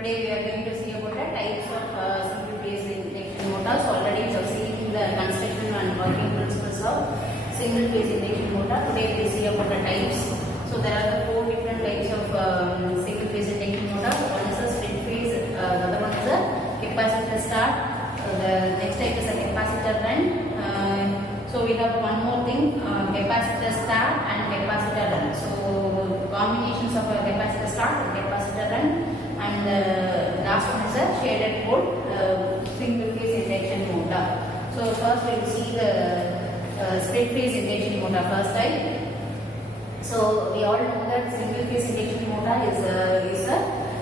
Today we are going to see about the types of single phase induction motors. Already we have seen the construction and working principles of single phase induction motor. Today we will see about the types. So there are the four different types of single phase induction motor. One is a split phase, the other one is a capacitor start. The next type is a capacitor run. So we have one more thing, capacitor start and capacitor run. So combinations of a capacitor start and capacitor run, and last one is a shaded pole single phase induction motor. So first we will see the split phase induction motor first type. So we all know that single phase induction motor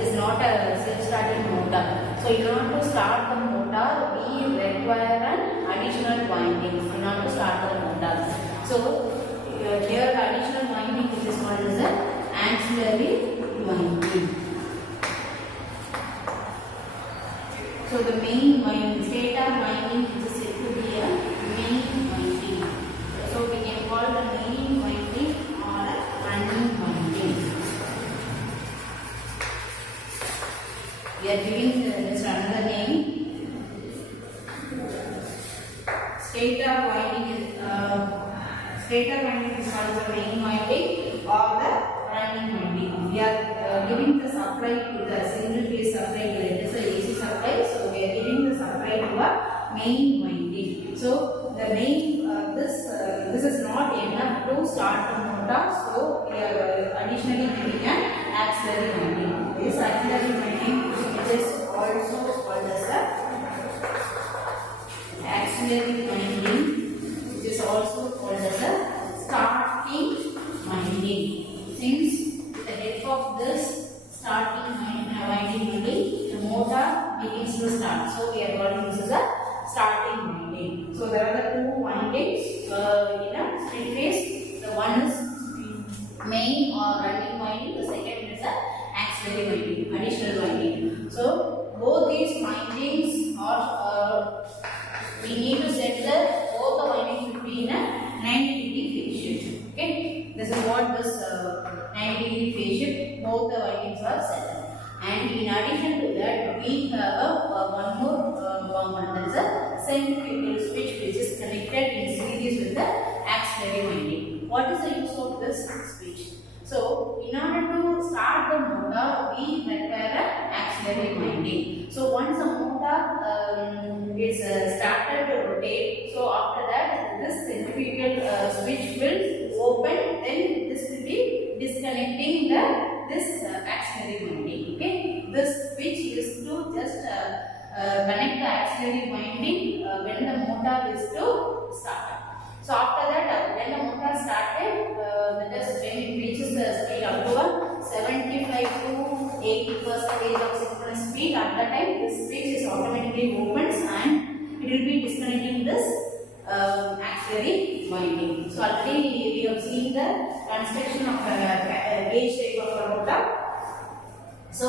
is not a self-starting motor. So in order to start the motor, we require an additional windings in order to start the motor. So here the additional winding which is called as an ancillary winding. So the main winding, stator winding which is said to be a main winding. So we can call the main winding or a running winding. We are giving this another name. Stator winding is called the main winding or the running winding. We are giving the supply to the single phase supply. It is a AC supply, so we are giving the supply to a main winding. So the main this is not enough to start the motor, so we are additionally giving an auxiliary winding. This auxiliary winding is also called as a auxiliary winding, which is also called as a starting winding. Since the head of this starting winding only, the motor begins to start. So we are calling this as a starting winding. So there are the two windings in a split phase. The one is main or running winding. The second is a auxiliary winding, additional winding. So both these windings are we need to set the both the windings should be in a 90-degree phase shift. Okay, this is what this 90-degree phase shift. Both the windings are set. And in addition to that, we have one more component, that is a centrifugal switch which is connected in series with the auxiliary winding. What is the use of this switch? So, in order to start the motor, we require an auxiliary winding. So, once the motor is started to rotate, so after that, this centrifugal switch will open, then this will be disconnecting this auxiliary winding. Okay, this switch is to just connect the auxiliary winding when the motor is to start. So after that, when the motor started, that is when it reaches the speed up to 75 to 80% of synchronous speed, at that time this switch is automatically opens and it will be disconnecting this auxiliary winding. So already we have seen the construction of a gauge type of a rotor. So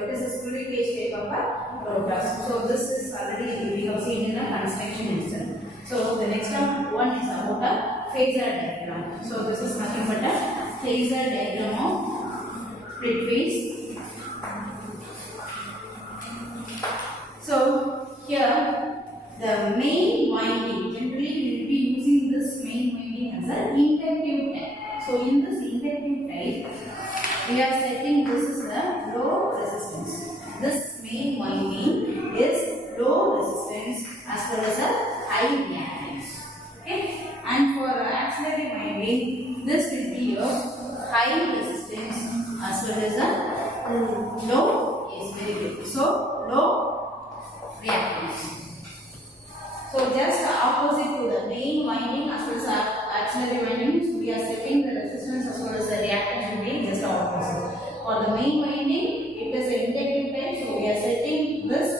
it is a squirrel gauge type of a rotor. So this is already we have seen in the construction itself. So the next one is about a phasor diagram. So this is nothing but a phasor diagram of split phase. So here the main winding, generally we will be using this main winding as an inductive type. So in this inductive type, we are setting this is a low resistance. This main winding is low resistance as well as a high reactance. Okay, and for auxiliary winding, this will be a high resistance as well as a low. Yes, very good. So low reactance. So just opposite to the main winding as well as auxiliary winding, we are setting the resistance as well as the reactance will be just opposite. For the main winding, it is an inductive type, so we are setting this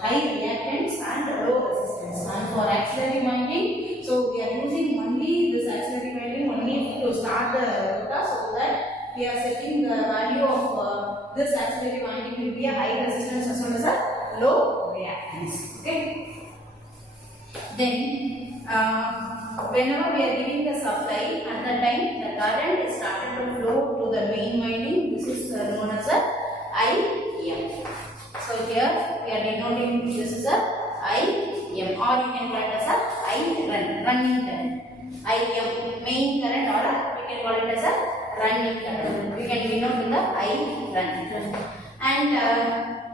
high reactance and low resistance. And for auxiliary winding, so we are using only this auxiliary winding only to start the rotor, so that we are setting the value of this auxiliary winding will be a high resistance as well as a low reactance. Okay. Then whenever we are giving the supply, at the time the current is started to flow to the main winding. This is known as a IF. we can call it as a I run, running current. IM, main current, or we can call it as a running current. We can denote with the I run. And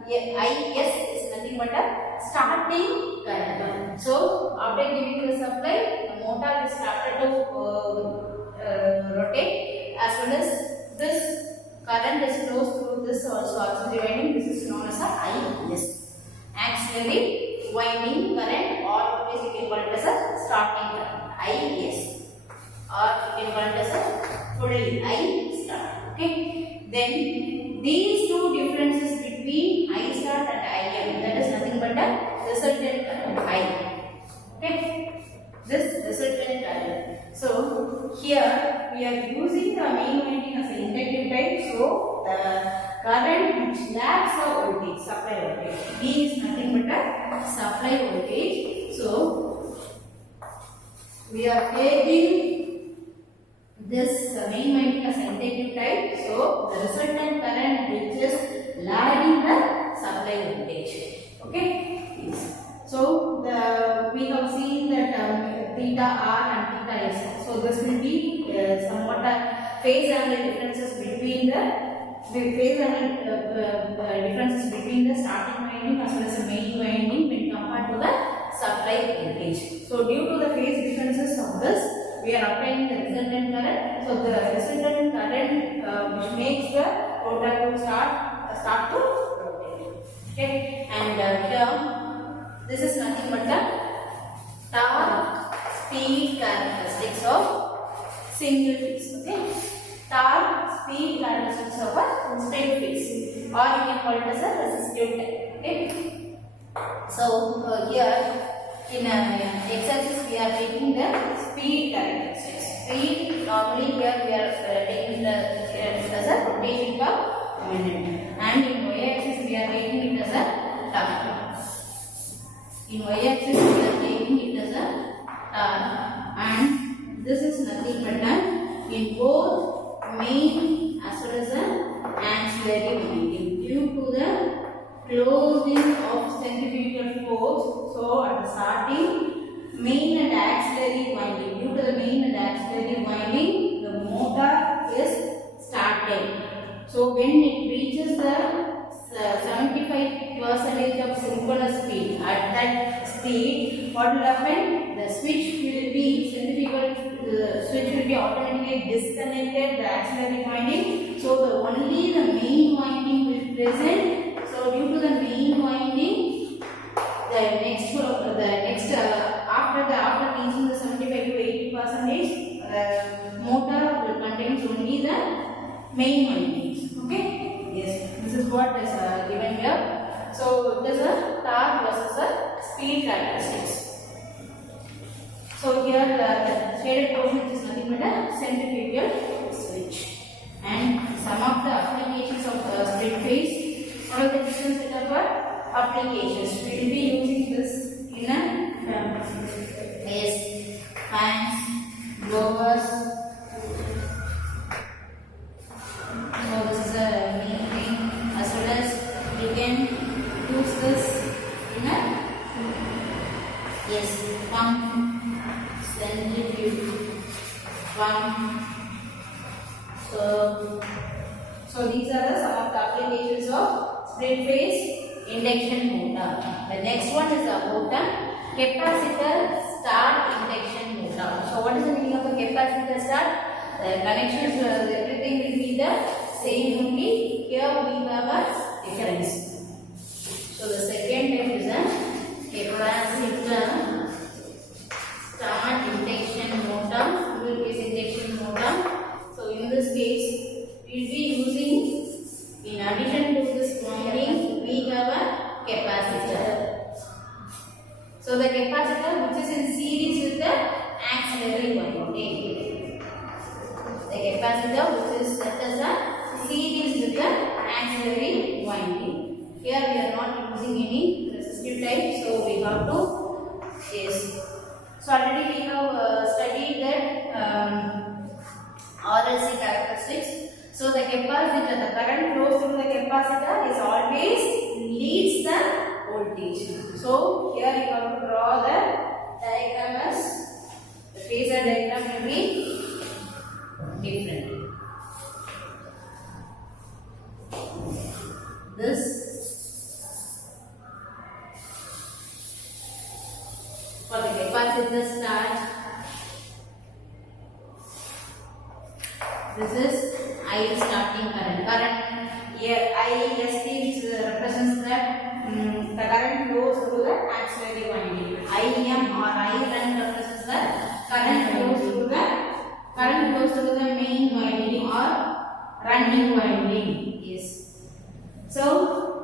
IS is nothing but a starting current. So after giving the supply, the motor is started to rotate, as well as this current is flows through this also auxiliary winding. This is known as a IS, auxiliary winding current, or we can call it as a starting current, IS, or we can call it as a fully I start. Okay. Then these two differences between I start and IM, that is nothing but a resultant current I. Okay. This resultant current. So here we are using the main winding as an inductive type. So the current which lags the voltage, supply voltage, V is nothing but a supply voltage. So we are taking this main winding as an inductive type. So the resultant current which is lagging the supply voltage. Okay. Yes. So we have seen that theta R and theta S. So this will be somewhat phase angle differences between the starting winding as well as the main winding when compared to the supply voltage. So due to the phase differences of this, we are obtaining the resultant current. So the resultant current which makes the rotor to start to rotate. Okay, and here this is nothing but the torque speed characteristics of single phase. Okay, torque speed characteristics of a straight phase, or you can call it as a resistive type. Okay, so here in exercise we are taking the speed characteristics. Speed, normally here we are taking the as a rotation per minute, and in y-axis we are taking it as a torque. In y-axis we are taking it as a torque, and this is nothing but in both main as well as ancillary winding due to the closing of centrifugal force. So at the starting, main and axillary winding, due to the main and axillary winding, the motor is started. So when it reaches the 75% of synchronous speed, at that speed, what will happen? The switch will be switch will be automatically disconnected, the axillary winding. So only the main winding will present. So due to the main winding, the next after reaching the 75 to 80%, motor will contain only the main windings. Okay. Yes. This is what is given here. So it is a torque versus a speed characteristics. So here the shaded portion is nothing but a centrifugal switch. And some of the applications of split phase, what are the different set of applications? We will be using this in a fans, blowers. So this is a main thing, as well as we can use this in a pump, centrifuge, pump. So these are some of the applications of split phase induction motor. The next one is about the capacitor start induction motor. So what is the meaning of a capacitor start? The connections, everything will be the same only. Here we have a difference. So the second type is a capacitor start induction motor, single phase induction motor. So in this case, we will be using, in addition to this winding, we have a capacitor. So the capacitor which is in series with the auxiliary winding. The capacitor which is set as a series with the auxiliary winding. Here we are not using any resistive type, so we have to So already we have studied that RLC characteristics. So the capacitor, the current flows through the capacitor is always leads the voltage. So here you have to draw the this. For the capacitor start, this is I starting current. Here IST, which represents that the current flows through the auxiliary winding. IM or I run represents the current flows through the main winding or running winding. Yes. So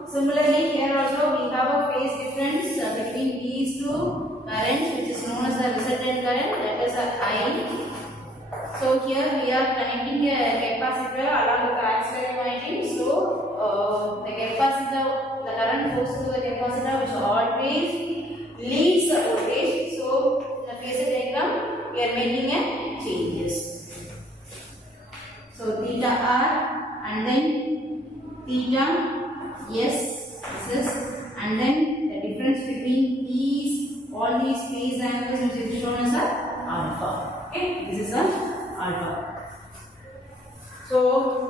similarly here also we have a phase difference between these two currents, which is known as the resultant current, that is I. So here we are connecting a capacitor along with the auxiliary winding. So the capacitor, the current goes through the capacitor, which always leads the voltage. So in the phasor diagram we are making a changes. So theta R and then theta S, this is, and then the difference between these all these phase angles, which is shown as a alpha. Okay, this is a alpha. So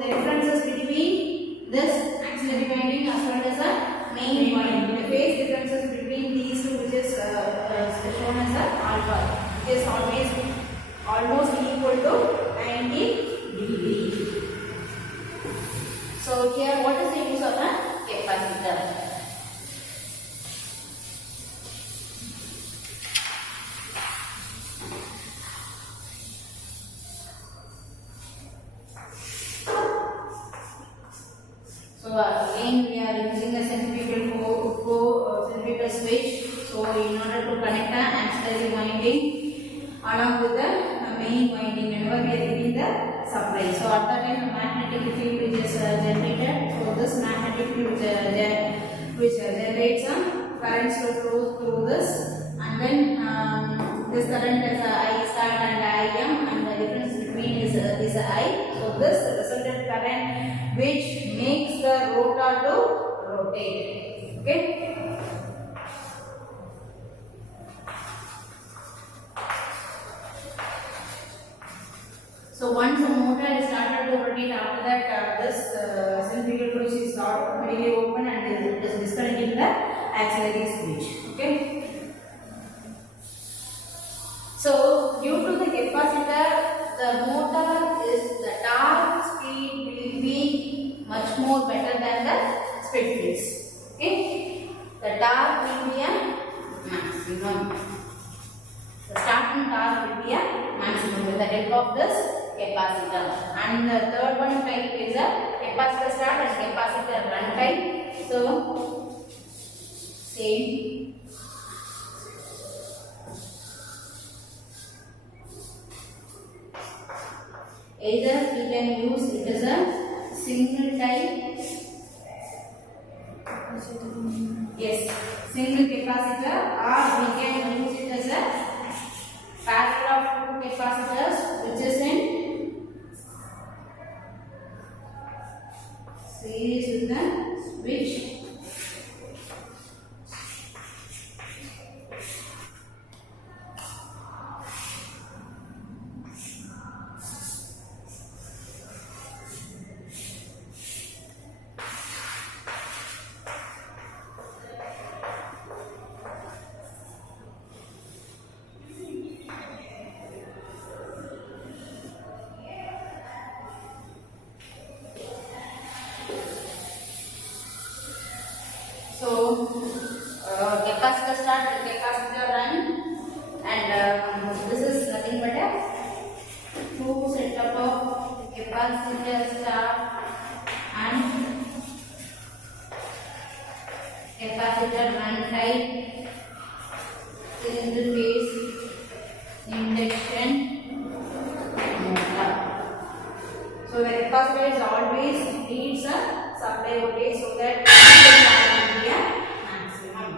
the differences between this auxiliary winding as well as a main winding, the phase differences between these two, which is shown as a alpha, is always almost equal to 90 degree. So here, what is the use of a capacitor? So again we are using a centrifugal switch. So in order to connect the auxiliary winding along with the main winding, whenever we are giving the supply. So at that time the magnetic field which is generated. So this magnetic field which generates a current flow through this, and then this current is I start and IM, and the difference between is I. So this resultant current which makes the rotor to rotate. Okay. So once the motor is started to rotate, after that this centrifugal switch is automatically open and it is disconnecting the auxiliary switch. Okay. So due to the capacitor, the motor is the torque speed will be much more better than the split phase. Okay. The torque will be a maximum. The starting torque will be a maximum with the help of this capacitor. And the third one type is a capacitor start and capacitor run type. So same. Either we can use it as a single type. Yes, single capacitor, or we can use it as a parallel of two capacitors, which is in series with the switch. So capacitor start and capacitor run, and this is nothing but a two setup of capacitor start and capacitor run type, single phase induction motor. So the capacitor is always needs a supply voltage so that maximum.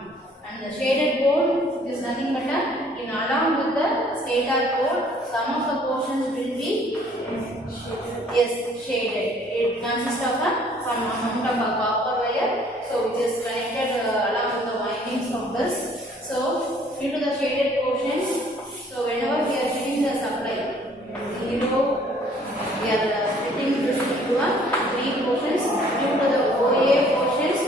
And the shaded pole is nothing but in along with the stator pole, some of the portions will be shaded. It consists of some amount of copper wire, so which is connected along with the windings of this. So due to the shaded portions, so whenever we are getting the supply, we are splitting this into three portions. Due to the OA portions,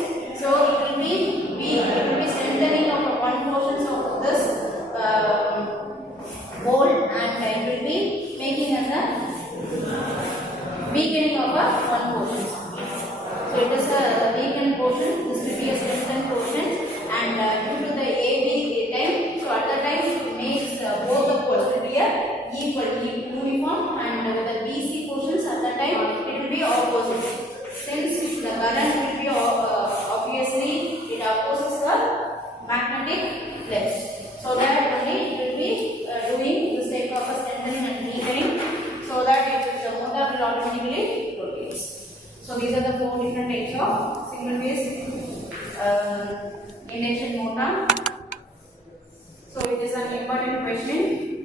due to the AB time, so at the time it makes both the poles will be a equal uniform, and the BC portions at the time it will be opposite. Since the current will be obviously it opposes the magnetic flux, so that only it will be doing this type of a strengthening and weakening, so that the motor will automatically rotate. So these are the 4 different types of single phase induction motor. So it is an important question.